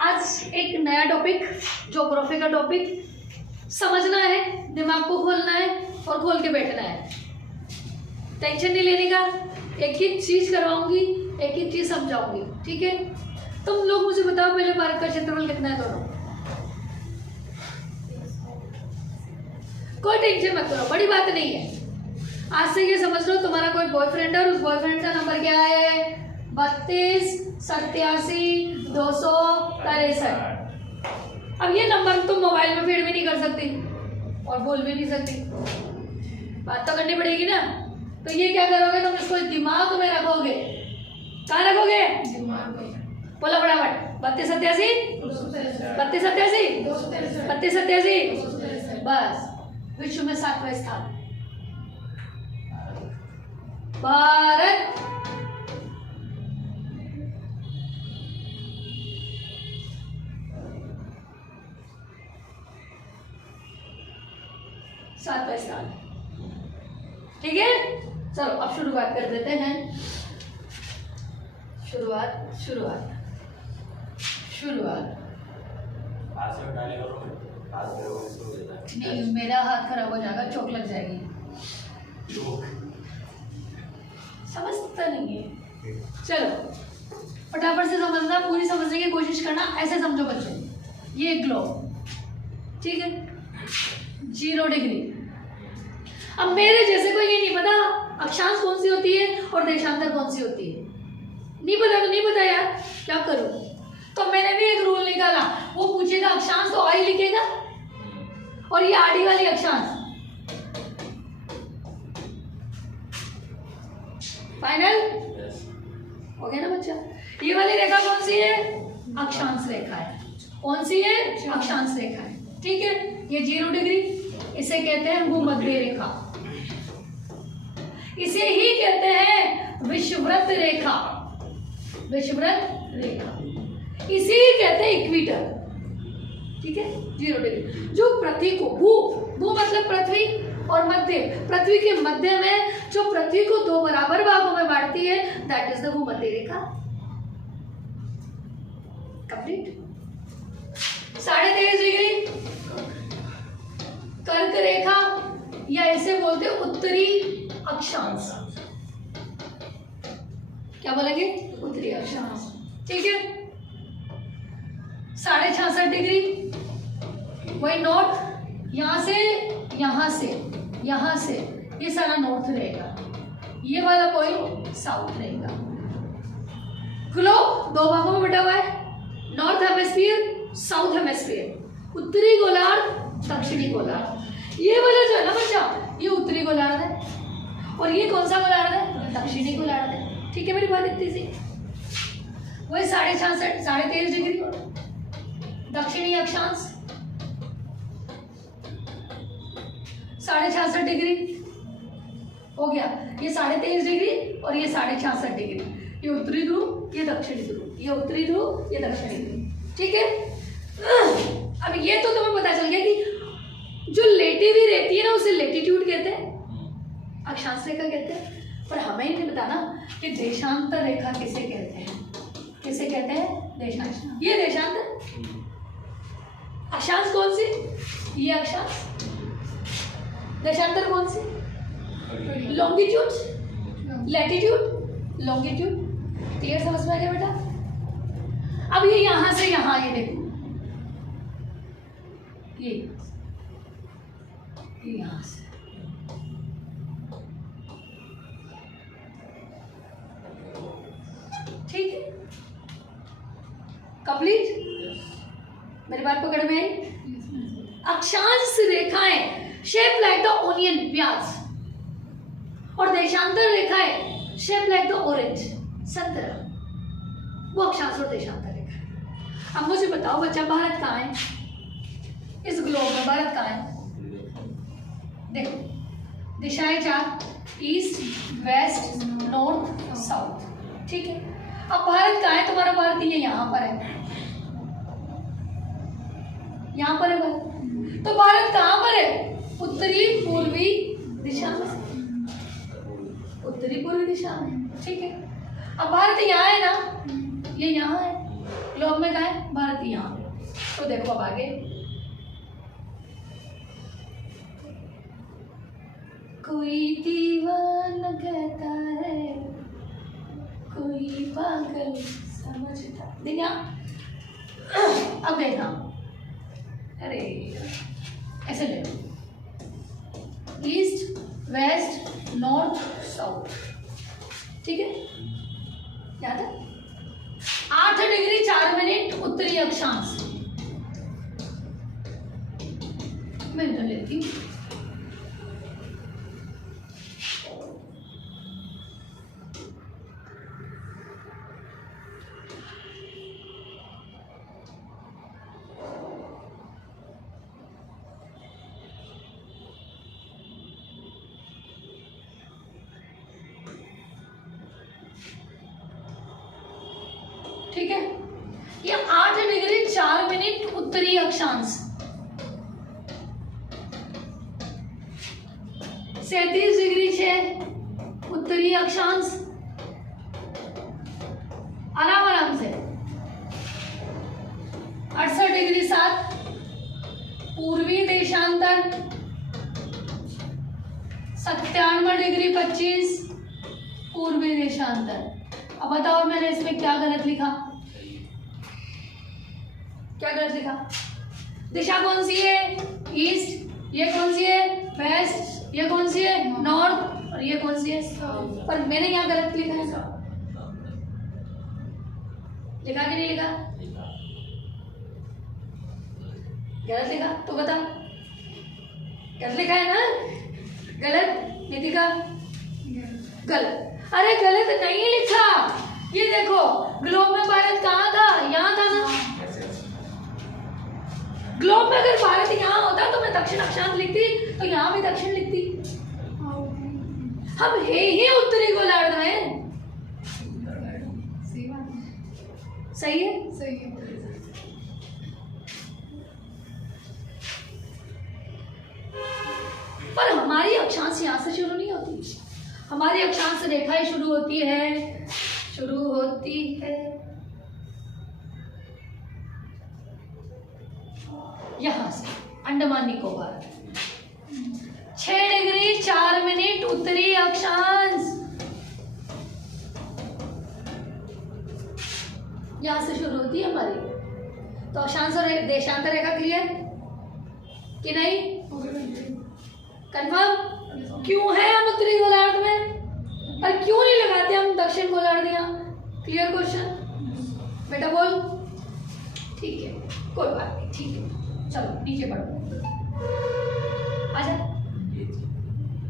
आज एक नया टॉपिक, ज्योग्राफी का टॉपिक समझना है, दिमाग को खोलना है और खोल के बैठना है। टेंशन नहीं लेने का, एक ही चीज करवाऊंगी, एक ही चीज समझाऊंगी, ठीक है। तुम लोग मुझे बताओ पहले, भारत का क्षेत्रफल कितना है दोनों? कोई टेंशन मत करो, बड़ी बात नहीं है। आज से ये समझ लो, तुम्हारा कोई बॉयफ्रेंड है और उस बॉयफ्रेंड का नंबर क्या है? 32 87 263। अब ये नंबर तुम मोबाइल में फीड भी नहीं कर सकती और बोल भी नहीं सकती, बात तो करनी पड़ेगी ना। तो ये क्या करोगे, तुम इसको दिमाग में रखोगे। कहाँ रखोगे? दिमाग में। बोलो फटाफट। 32 87 32 87 32 87। बस, विश्व में 7वां स्थान भारत। सातवां स्थान, ठीक है। चलो अब शुरुआत कर देते हैं। शुरुआत नहीं, मेरा हाथ खराब हो जाएगा, चोट लग जाएगी। समझता नहीं है। चलो फटाफट से समझना, पूरी समझने की कोशिश करना। ऐसे समझो बच्चे, ये ग्लोब, ठीक है, 0 डिग्री। अब मेरे जैसे को ये नहीं पता अक्षांश कौन सी होती है और देशांतर कौन सी होती है, नहीं पता तो नहीं पता यार, क्या करूं। तो मैंने भी एक रूल निकाला, वो पूछेगा अक्षांश तो आई लिखेगा और ये आड़ी वाली अक्षांश। फाइनल हो गया ना बच्चा। ये वाली रेखा कौन सी है? अक्षांश रेखा है। कौन सी है? अक्षांश रेखा है, ठीक है। ये 0 डिग्री, इसे कहते हैं भूमध्य रेखा, इसे ही कहते हैं विषुवृत्त रेखा। विषुवृत्त रेखा इसे ही कहते हैं इक्वेटर, ठीक है। 0 डिग्री जो पृथ्वी को भू मतलब पृथ्वी और मध्य, पृथ्वी के मध्य में जो पृथ्वी को 2 बराबर भागों में बांटती है, दैट इज द भूमध्य रेखा। कंप्लीट। 23.5 डिग्री कर्क रेखा, या इसे बोलते हैं उत्तरी अक्षांश। क्या बोलेंगे? उत्तरी अक्षांश, ठीक है। 66.5 डिग्री, वही नॉर्थ, यहां से यहां से ये सारा नॉर्थ रहेगा, ये वाला पॉइंट साउथ रहेगा। ग्लोब 2 भागों में बटा हुआ है, नॉर्थ हेमिस्फीयर, साउथ हेमिस्फीयर, उत्तरी गोलार्ध, दक्षिणी गोलार्ध। ये वाला जो है ना बच्चा, ये उत्तरी गोलार्ध है और ये कौन सा गोलार्ध है? दक्षिणी गोलार्ध है, ठीक है। मेरी बात इतनी सी। वही 66 23.5 डिग्री दक्षिणी अक्षांश, 66.5 डिग्री हो गया। ये 23.5 डिग्री और ये 66.5 डिग्री, ये उत्तरी ध्रुव, ये दक्षिणी ध्रुव, ये उत्तरी ध्रुव, ये दक्षिणी ध्रुव, ठीक है। अब ये तो तुम्हें पता चल गया कि जो लेटी हुई रहती है ना, उसे लेटीट्यूड कहते हैं, अक्षांश रेखा कहते हैं। पर हमें ही नहीं बताना कि देशांतर रेखा किसे कहते हैं। किसे कहते हैं? देशांतर। ये देशांतर। अक्षांश कौन सी? ये अक्षांश। देशांतर कौन सी? Longitude, latitude, longitude. क्लियर? समझ में आ गया बेटा? अब ये यहां से यहां, ये देखो, ये यहां से ठीक है। कंप्लीट? मेरी बात पकड़ में आई? अक्षांश रेखाएं शेप लाइक द ओनियन, प्याज, और देशांतर रेखाएं शेप लाइक द ऑरेंज, संतरा, वो अक्षांश और देशांतर रेखा है। अब मुझे बताओ बच्चा, भारत कहाँ है? इस ग्लोब में भारत कहाँ है? देखो, दिशाएं 4, ईस्ट, वेस्ट, नॉर्थ, साउथ, ठीक है। अब भारत कहाँ है? तुम्हारा भारत ये यहाँ पर है, यहाँ पर है भारत। तो भारत कहाँ पर है? उत्तरी पूर्वी दिशा में, उत्तरी पूर्वी दिशा में, ठीक है। अब भारत यहाँ है ना, ये यहाँ है, ग्लोब में कहाँ है? भारत यहाँ। तो देखो अब आगे, कोई दीवाना कहता है, कोई पागल समझता। देखा अब देखा, अरे ऐसे ले, ईस्ट वेस्ट नॉर्थ साउथ, ठीक है, याद है? 8 डिग्री 4 मिनट उत्तरी अक्षांश। मैं इधर लेती हूँ, ठीक है। ये 8 डिग्री 4 मिनट उत्तरी अक्षांश, 37 डिग्री 6 उत्तरी अक्षांश, आराम आराम से, 68 डिग्री 7 पूर्वी देशांतर, 97 डिग्री 25 पूर्वी देशांतर। अब बताओ मैंने इसमें क्या गलत लिखा, क्या गलत लिखा? दिशा कौन सी है? ईस्ट। ये कौन सी है? वेस्ट। ये कौन सी है? नॉर्थ। और ये कौन सी है? साउथ। पर मैंने यहाँ गलत लिखा है, लिखा कि नहीं लिखा? गलत लिखा तो बता, गलत लिखा है ना? गलत नितिका, गलत। अरे गलत नहीं लिखा, ये देखो ग्लोब में भारत कहाँ था? यहाँ था ना। ग्लोब में अगर भारत यहाँ होता तो मैं दक्षिण अक्षांश लिखती, तो यहाँ भी दक्षिण लिखती। हम है ही उत्तरी गोलार्ध में। सही है, सही है। पर हमारी अक्षांश यहाँ से शुरू नहीं होती, हमारी अक्षांश रेखाएं शुरू होती है यहां से, अंडमान निकोबार। 6 डिग्री 4 मिनट उत्तरी अक्षांश, यहां से शुरू होती है हमारी। तो अक्षांश और देशांतर रेखा क्लियर कि नहीं? कंफर्म? क्यों है हम उत्तरी गोलार्ध में और क्यों नहीं लगाते हम दक्षिण गोलार्ध यहाँ? क्लियर क्वेश्चन बेटा, बोल। ठीक है, कोई बात नहीं, ठीक है, चलो नीचे बढ़ो, आजा।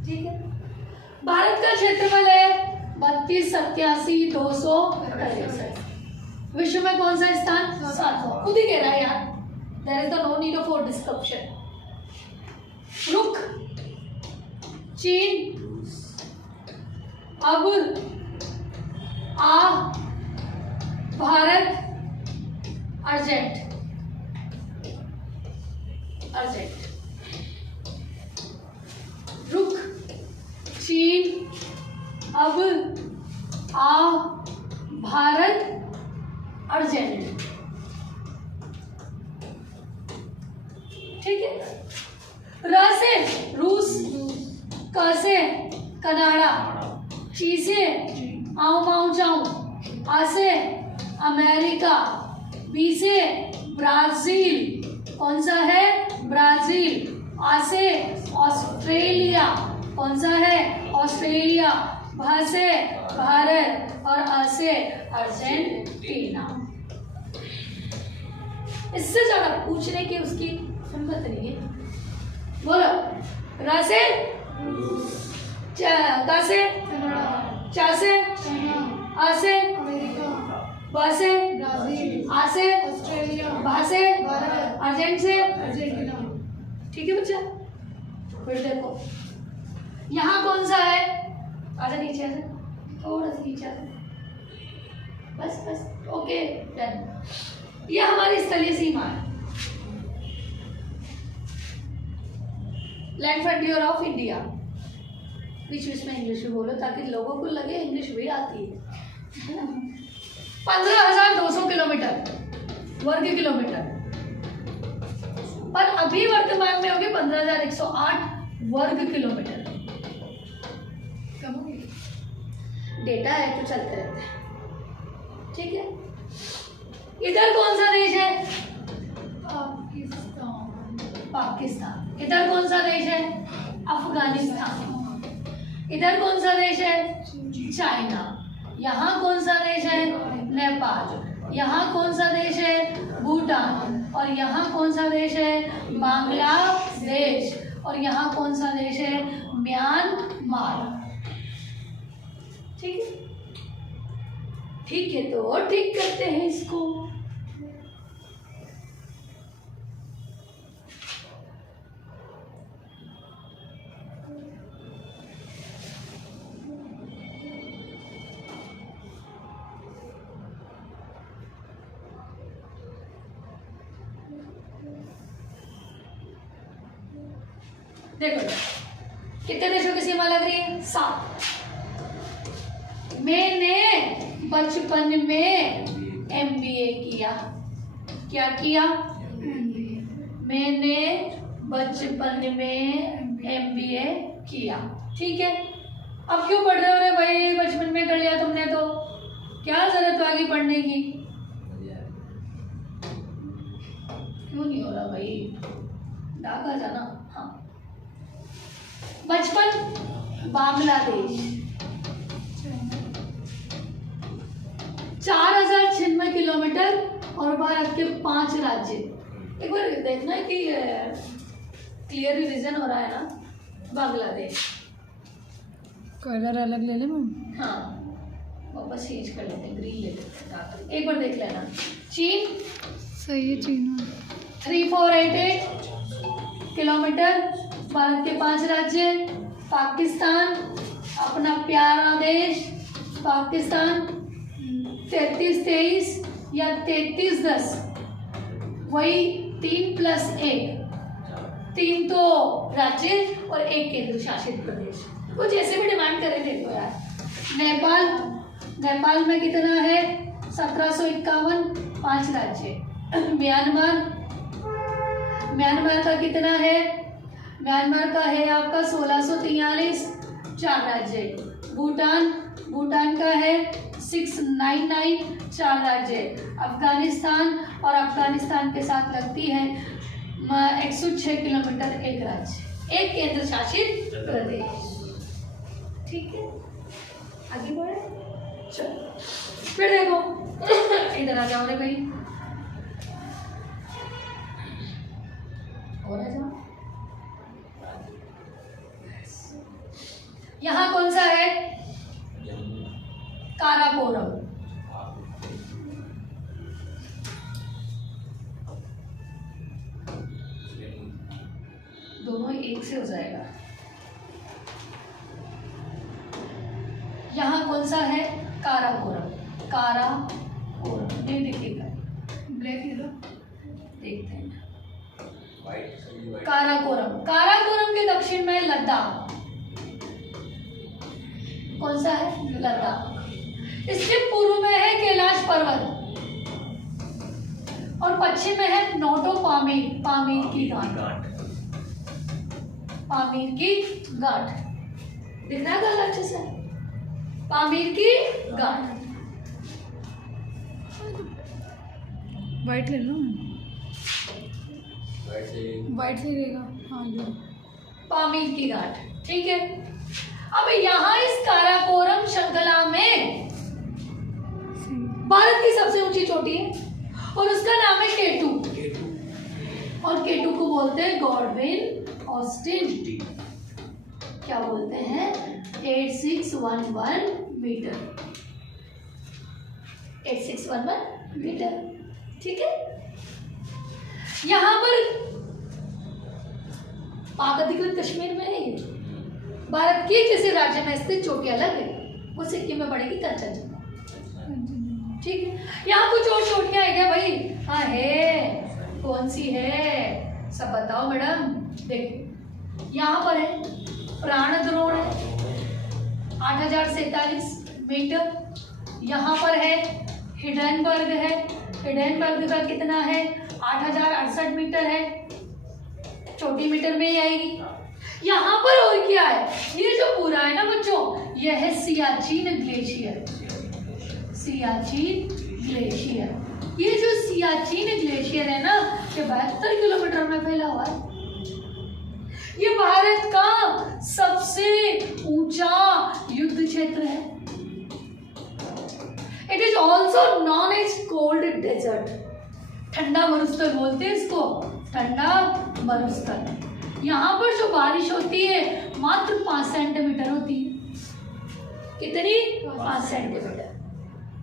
ठीक है, भारत का क्षेत्रफल है 32, 87, 263। विश्व में कौन सा स्थान? 700। खुद ही कह रहा है यार, there is no need for description. रुक, चीन, अब आ, भारत, अर्जेंट, अर्जेंट, रुक, चीन, अब आ, भारत, अर्जेंट। ठीक है। र से रूस, क से कनाडा, ची से आऊ माऊ जाऊं, आ से अमेरिका, बी से ब्राजील, कौन सा है? ब्राजील। आ से ऑस्ट्रेलिया, कौन सा है? ऑस्ट्रेलिया। भा से भारत और आ से अर्जेंटीना। इससे ज्यादा पूछने की उसकी हिम्मत नहीं है। बोलो, रा से का से चा से आ से बा से आ से भा से अर्जेंट से अर्जेंटीना। ठीक है बच्चा, फिर देखो यहाँ कौन सा है? आजा नीचे, आजा थोड़ा सा नीचे, आजा, बस बस, ओके डन। ये हमारी स्थलीय सीमा है, लैंड फ्रंटियर ऑफ इंडिया। बीच बीच में इंग्लिश भी बोलो ताकि लोगों को लगे इंग्लिश भी आती है ना। 15,200 किलोमीटर अभी वर्तमान में होगी 15,108 वर्ग किलोमीटर। कम होगी, डेटा है तो चलते रहते हैं, ठीक है। इधर कौन सा देश है? पाकिस्तान। इधर कौन सा देश है? अफगानिस्तान। इधर कौन सा देश है? चाइना। यहाँ कौन सा देश है? नेपाल। यहाँ कौन सा देश है? भूटान। और यहाँ कौन सा देश है? बांग्लादेश। और यहाँ कौन सा देश है? म्यांमार। ठीक है, ठीक है, तो ठीक करते हैं इसको। देखो कितने देशों की सीमा लग रही है? 7। मैंने बचपन में MBA किया। क्या किया? मैंने बचपन में MBA किया। ठीक है, अब क्यों पढ़ रहे हो रे भाई? बचपन में कर लिया तुमने तो क्या जरूरत आगे पढ़ने की? क्यों नहीं हो रहा भाई? डाका जाना। हाँ, बचपन बांग्लादेश 4096 किलोमीटर और भारत के 5 राज्य। एक बार देखना है कि क्लियर रिवीजन हो रहा है ना। बांग्लादेश कलर अलग ले ले मैम। हाँ, वापस चेंज कर लेते हैं, ग्रीन ले लेते हैं। एक बार देख लेना। चीन सही है, चीन 3488 किलोमीटर, भारत के 5 राज्य। पाकिस्तान अपना प्यारा देश पाकिस्तान 3323 या 3310, वही 3 + 1, 3 तो राज्य और 1 केंद्र शासित प्रदेश। वो जैसे भी डिमांड करे थे तो यार। नेपाल में कितना है? 1751, 5 राज्य। म्यांमार का कितना है? म्यांमार का है आपका 1643, 4 राज्य। भूटान का है 699, 4 राज्य। अफगानिस्तान के साथ लगती है 106 किलोमीटर, 1 राज्य, 1 केंद्र शासित प्रदेश। ठीक है, आगे बढ़े। चलो फिर देखो, इधर आ जाओ रे भाई, और आ जाओ। यहाँ कौन सा है? काराकोरम। दोनों एक से हो जाएगा। यहाँ कौन सा है? काराकोरम। नहीं दिखेगा, ब्लैक ले लो, देखते हैं। काराकोरम के दक्षिण में लद्दाख। कौन सा है? लद्दाख। इसके पूर्व में है कैलाश पर्वत और पश्चिम में है नोटो पामीर की घाट। पामीर की घाट दिख रहा है अच्छे से? पामीर की घाट। वाइट ले लो, वाइट से रहेगा। हाँ जी, पामीर की घाट। ठीक है, अब यहाँ इस काराकोरम श्रृंखला में भारत की सबसे ऊंची चोटी है और उसका नाम है केटू। और केटू को बोलते हैं गॉडविन ऑस्टिन। क्या बोलते हैं? 8611 मीटर। 8611 मीटर। ठीक है, यहाँ पर पाक अधिकृत कश्मीर में है। ये भारत के किसी राज्य में स्थित चोटी अलग है, वो सिक्किम में पड़ेगी कंचनजंगा। ठीक है, यहाँ कुछ और चोटियां है क्या भाई? हाँ है। कौन सी है सब बताओ मैडम। देखो यहाँ पर है प्राण द्रोण है 8047 मीटर। यहाँ पर है हिडेनबर्ग है, हिडेनबर्ग का कितना है? 8068 मीटर है। छोटी मीटर में ही आएगी। यहाँ पर और क्या है, ये जो पूरा है ना बच्चों, यह है सियाचिन ग्लेशियर। सियाचिन ग्लेशियर, ये जो सियाचिन ग्लेशियर है ना, ये 72 किलोमीटर में फैला हुआ है। ये भारत का सबसे ऊंचा युद्ध क्षेत्र है। It is also known as cold desert. ठंडा मरुस्थल बोलते हैं इसको, ठंडा मरुस्थल। यहाँ पर जो बारिश होती है मात्र 5 सेंटीमीटर होती है। कितनी? 5 सेंटीमीटर।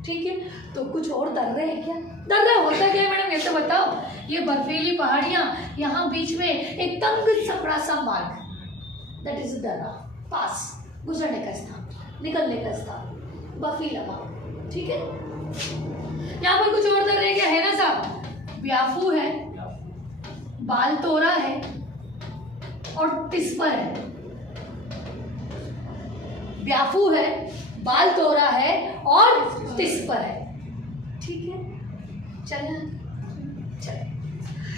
ठीक है, तो कुछ और दर्रे है क्या? दर्रा होता क्या है मैडम, ये तो बताओ। ये बर्फीली पहाड़ियां, यहाँ बीच में एक तंग सकड़ा सा मार्ग, दैट इज दर्रा, पास, गुजरने का स्थान, निकलने का स्थान, बर्फीला मार्ग। ठीक है, यहाँ पर कुछ और दर्रे क्या है ना साहब, ब्याफू है, बालतोरा है और टिस्पर है। ब्याफू है, बालतोरा है और टिस्पर है। ठीक है, चलना चल।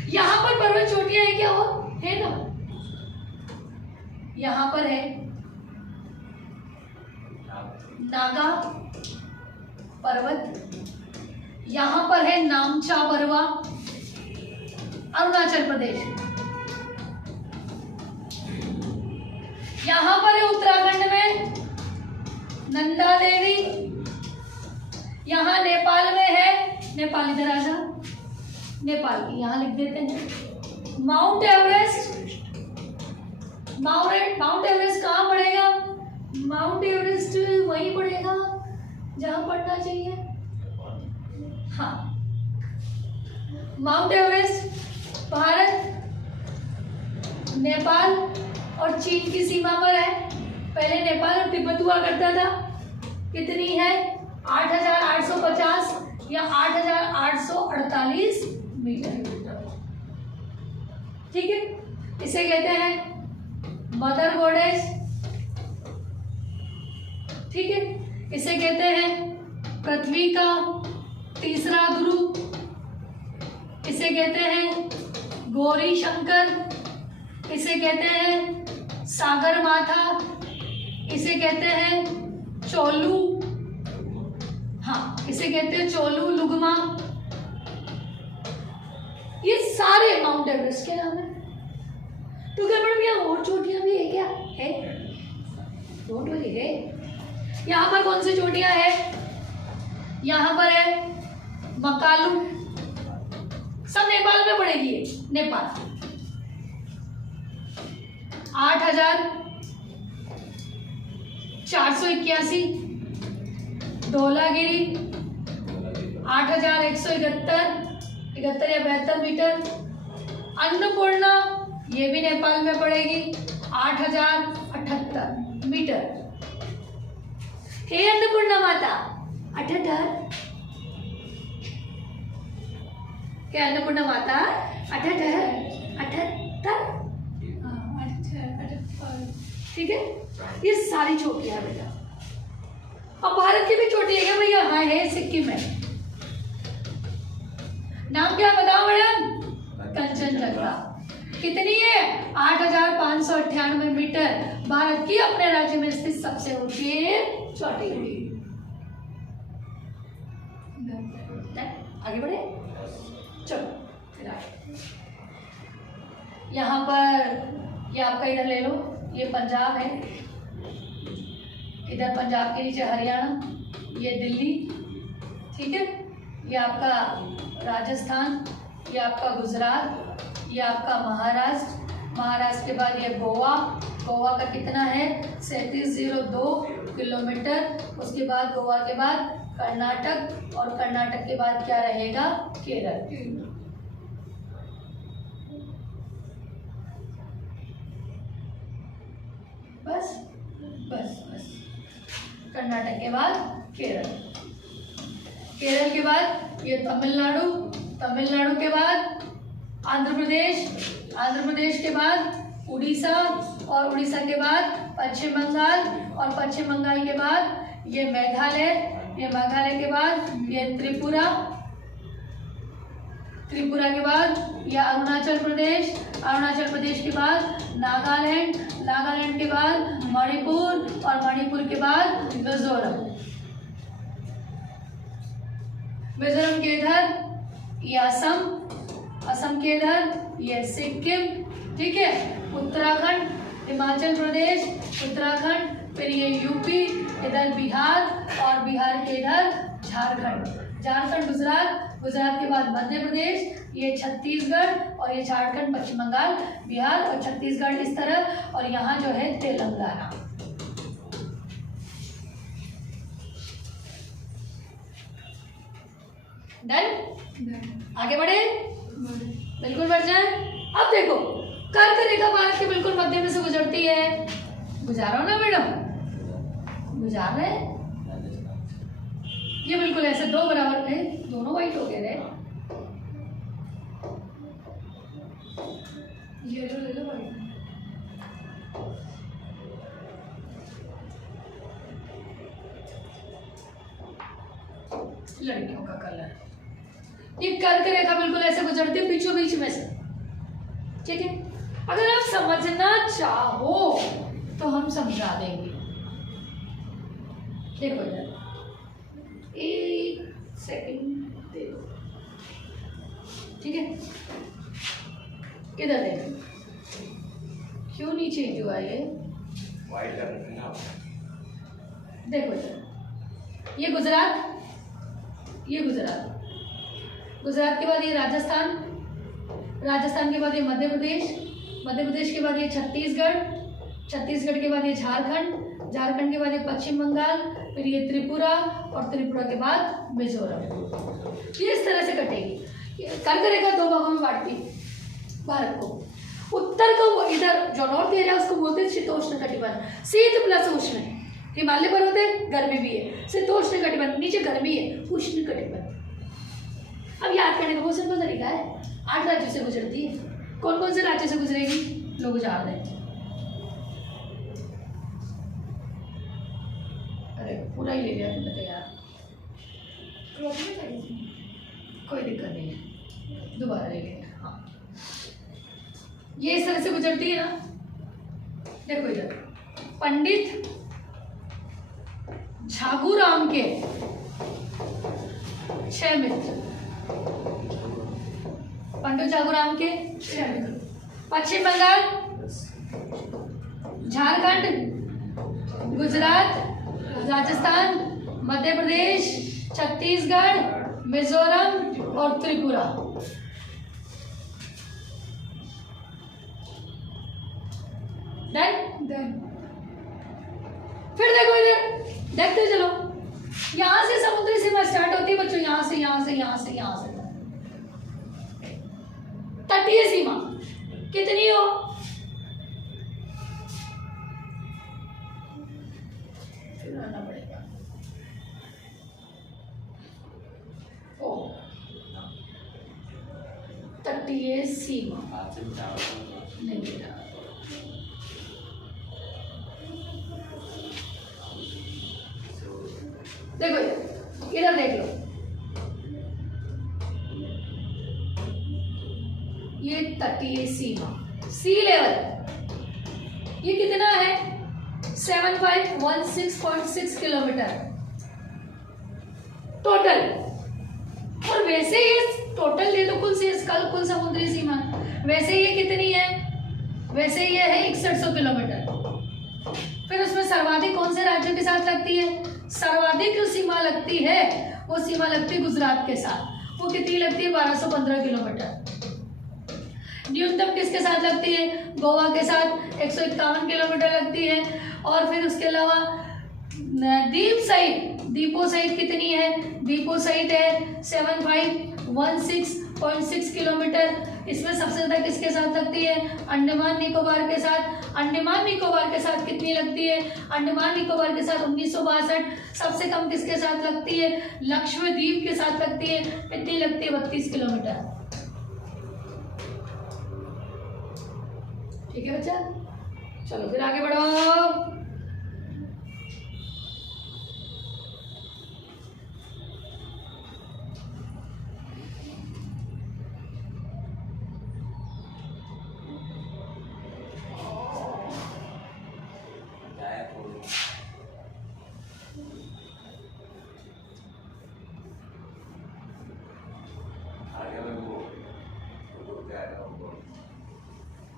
यहाँ पर पर्वत चोटियां है क्या? और है ना, यहाँ पर है नागा पर्वत, यहाँ पर है नामचा बरवा, अरुणाचल प्रदेश। यहाँ पर है उत्तराखंड में नंदा देवी। यहाँ नेपाल में है, नेपाल इधर आ जा, नेपाल की यहाँ लिख देते हैं माउंट एवरेस्ट। माउंट एवरेस्ट कहाँ पड़ेगा? माउंट एवरेस्ट वहीं पड़ेगा जहाँ पढ़ना चाहिए। हाँ, माउंट एवरेस्ट भारत, नेपाल और चीन की सीमा पर है। पहले नेपाल और तिब्बत हुआ करता था। कितनी है? 8,850 या 8,848 मीटर। ठीक है, इसे कहते हैं मदर गॉडेस। ठीक है, इसे कहते हैं पृथ्वी का तीसरा गुरु। इसे कहते हैं गौरी शंकर। इसे कहते हैं सागर माथा। इसे कहते हैं चोलू। हाँ, इसे कहते हैं चोलू लुगमा। ये सारे माउंट एवरेस्ट के नाम है। तो क्या मैडम यहाँ और चोटियां भी है क्या? है, डोंट वरी है। यहाँ पर कौन सी चोटियां है? यहाँ पर है मकालू, सब नेपाल में पड़ेगी। नेपाल 8,481, धौलागिरी 8,171 या 72 मीटर। अन्नपूर्णा ये भी नेपाल में पड़ेगी 8,078 मीटर। हे अन्नपूर्णा माता 78, क्या अन्नपूर्णा माता 78। ठीक है, ये सारी चोटियां है बेटा। अब भारत की भी चोटी है भैया? हाँ है, सिक्किम में। नाम क्या बताओ मैडम? कंचनजंगा। कितनी है? 8,598 मीटर। भारत की अपने राज्य में स्थित सबसे ऊंची चोटी। आगे बढ़े, चलो। यहाँ पर ये आपका इधर ले लो, ये पंजाब है, इधर पंजाब के नीचे हरियाणा, ये दिल्ली। ठीक है, ये आपका राजस्थान, ये आपका गुजरात, ये आपका महाराष्ट्र। महाराष्ट्र के बाद ये गोवा। गोवा का कितना है? 3702 किलोमीटर। उसके बाद गोवा के बाद कर्नाटक, और कर्नाटक के बाद क्या रहेगा? केरल। बस बस बस, कर्नाटक के बाद केरल। केरल के बाद ये तमिलनाडु। तमिलनाडु के बाद आंध्र प्रदेश। आंध्र प्रदेश के बाद उड़ीसा, और उड़ीसा के बाद पश्चिम बंगाल, और पश्चिम बंगाल के बाद ये मेघालय। ये मेघालय के बाद ये त्रिपुरा, त्रिपुरा के बाद ये अरुणाचल प्रदेश, अरुणाचल प्रदेश के बाद नागालैंड, नागालैंड के बाद मणिपुर और मणिपुर के बाद मिजोरम। मिजोरम के इधर ये असम, असम के इधर ये सिक्किम, ठीक है, उत्तराखंड, हिमाचल प्रदेश, उत्तराखंड, फिर ये यूपी, इधर बिहार और बिहार के इधर झारखंड, झारखंड, गुजरात, गुजरात के बाद मध्य प्रदेश, ये छत्तीसगढ़ और ये झारखंड, पश्चिम बंगाल, बिहार और छत्तीसगढ़ इस तरह, और यहाँ जो है तेलंगाना। डन? आगे बढ़े? बिल्कुल बढ़ जाए। अब देखो कर्क रेखा भारत के बिल्कुल मध्य में से गुजरती है, गुजारो ना मैडम, गुजार रहे। ये बिल्कुल ऐसे दो बराबर थे, दोनों वाइट हो गए रे। ये ले लो वाइट, लड़कियों का कलर। ये कर्क रेखा बिल्कुल ऐसे गुजरती है बीचों बीच में से, ठीक है। अगर आप समझना चाहो तो हम समझा देंगे। देखो इधर, एक सेकंड दे दो, ठीक है। इधर देखो, क्यों नहीं चेंज हुआ ये? देखो इधर, ये गुजरात, ये गुजरात, गुजरात के बाद ये राजस्थान, राजस्थान के बाद ये मध्य प्रदेश, मध्य प्रदेश के बाद ये छत्तीसगढ़, छत्तीसगढ़ के बाद ये झारखंड, झारखंड के बाद ये पश्चिम बंगाल, फिर ये त्रिपुरा और त्रिपुरा के बाद मिजोरम। ये इस तरह से कटेगी। कर्क रेखा दो भागों में बांटती भारत को। उत्तर को इधर जो नॉर्थ एरिया उसको बोलते हैं शीतोष्ण कटिबंध, शीत प्लस उष्ण। हिमालय पर्वत है, गर्मी भी है, शीतोष्ण कटिबंध, नीचे गर्मी है, उष्ण कटिबंध। अब याद करने का बहुत सिंपल तरीका है, 8 राज्यों से गुजरती है। कौन कौन से राज्यों से गुजरेगी? लोग जान रहे हैं। अरे पूरा ही ले लिया तुमने तो यार, कोई दिक्कत नहीं है, दोबारा ले लिया। हाँ, ये इस तरह से गुजरती है ना। देखो इधर, पंडित झागूराम के 6 मित्र, पंडित झागूराम के 6 मित्र। पश्चिम बंगाल, झारखंड, गुजरात, राजस्थान, मध्य प्रदेश, छत्तीसगढ़, मिजोरम और त्रिपुरा। डन? फिर देखो इधर, देखते चलो, यहां से समुद्री सीमा स्टार्ट होती है बच्चों, यहां से, यहां से, यहां से, यहां से। तटीय सीमा कितनी हो? फिर आना पड़ेगा। ओ, तटीय सीमा नहीं बेटा, देखो इधर देख लो, ये तटीय सीमा, सी लेवल, ये कितना है? 7516.6 किलोमीटर टोटल। और वैसे ये टोटल ले लो, कुल समुद्री सीमा, वैसे ये कितनी है? वैसे ये है 6100 किलोमीटर। फिर उसमें सर्वाधिक कौन से राज्यों के साथ लगती है? सर्वाधिक जो सीमा लगती है वो सीमा लगती है गुजरात के साथ। वो कितनी लगती है? 1215 किलोमीटर। न्यूनतम किसके साथ लगती है? गोवा के साथ 151 किलोमीटर लगती है। और फिर उसके अलावा द्वीपों सहित कितनी है? द्वीपों सहित है 7516.6 किलोमीटर। इसमें सबसे ज्यादा किसके साथ लगती है? अंडमान निकोबार के साथ। अंडमान निकोबार के साथ कितनी लगती है? अंडमान निकोबार के साथ 1962। सबसे कम किसके साथ लगती है? लक्षद्वीप के साथ लगती है। कितनी लगती है? 32 किलोमीटर। ठीक है बच्चा, चलो फिर आगे बढ़ो।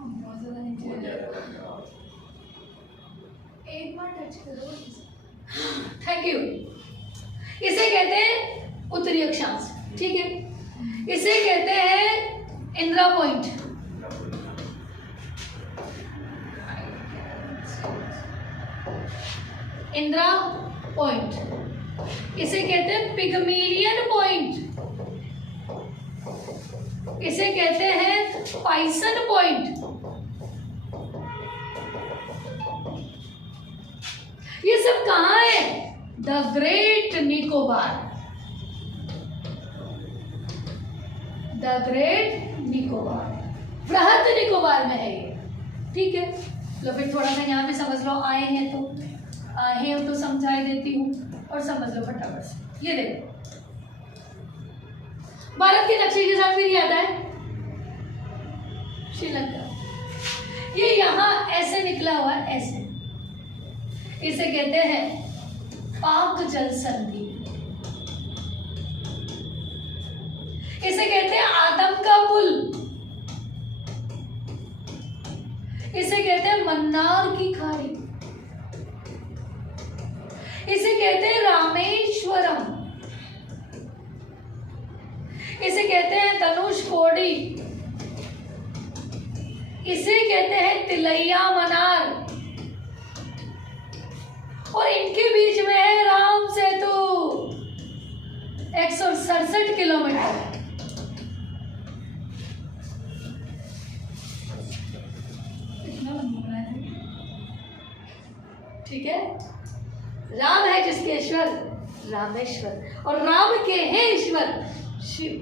बहुत ज़्यादा नीचे एक बार टच करो। Thank you. इसे कहते हैं उत्तरी अक्षांश, ठीक है। इसे कहते हैं इंदिरा पॉइंट। इंदिरा पॉइंट। इसे कहते हैं पिगमेलियन पॉइंट। इसे कहते हैं पाइसन पॉइंट। ये सब कहाँ है? The great Nicobar. The great Nicobar, बृहद निकोबार में है ये, ठीक है। लो फिर थोड़ा सा यहाँ पे समझ लो, आए हैं तो समझाई देती हूँ और समझ लो फटाफट से। ये देखो भारत के नक्शे के साथ फिर ये आता है श्रीलंका। ये यहाँ ऐसे निकला हुआ है, ऐसे। इसे कहते हैं पाक जल संधि। इसे कहते हैं आदम का पुल। इसे कहते हैं मन्नार की खाड़ी। इसे कहते हैं रामेश्वरम। इसे कहते हैं धनुषकोडी। इसे कहते हैं तिलैया मनार। और इनके बीच में है राम सेतु, 167 किलोमीटर। ठीक है। राम है जिसके ईश्वर रामेश्वर, और राम के हैं ईश्वर शिव,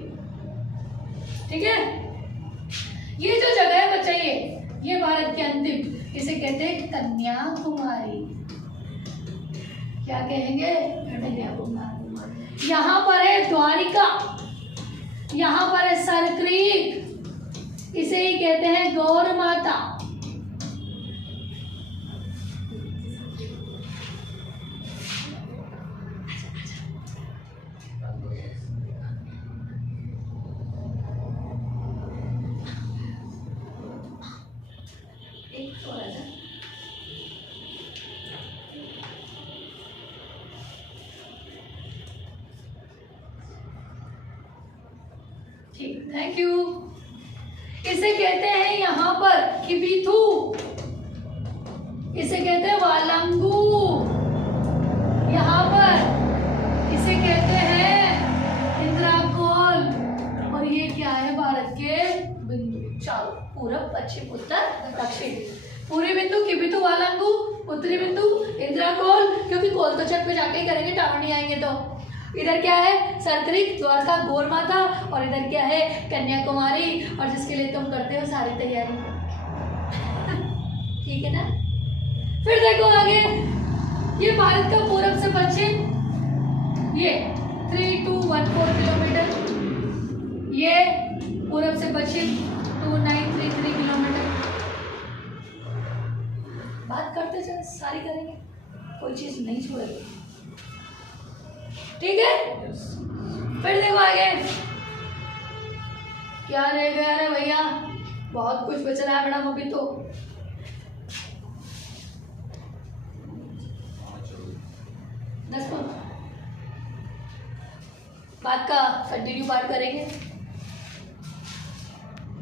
ठीक है। ये जो जगह है बच्चा, ये भारत के अंतिम, इसे कहते हैं कन्याकुमारी। क्या कहेंगे? कन्याकुमारी। यहाँ पर है द्वारिका, यहाँ पर है सरक्रीक, इसे ही कहते हैं गौर माता। ठीक, थैंक यू। इसे कहते हैं यहाँ पर किबिथु, इसे कहते हैं वालंगू, यहाँ पर इसे कहते हैं इंद्राकोल, और ये क्या है? भारत के बिंदु चारों, पूरब, पश्चिम, उत्तर, दक्षिण। पूर्वी बिंदु किबिथु वालंगू, उत्तरी बिंदु इंद्राकोल, क्योंकि कोल तो छत पे जाके ही करेंगे, टावर नहीं आएंगे तो। इधर क्या है? सरक्रीक, द्वारका, गौर माता, और इधर क्या है? कन्याकुमारी, और जिसके लिए तुम करते हो सारी तैयारी। ठीक है ना? फिर देखो आगे, ये भारत का पूरब से पश्चिम, ये 3214 किलोमीटर, ये पूरब से पश्चिम 2933 किलोमीटर। बात करते चले, सारी करेंगे, कोई चीज नहीं छोड़ेंगे, ठीक है। फिर देखो आगे क्या रह गया रे भैया, बहुत कुछ बच रहा है मैडम अभी तो। बात का कंटिन्यू बात करेंगे।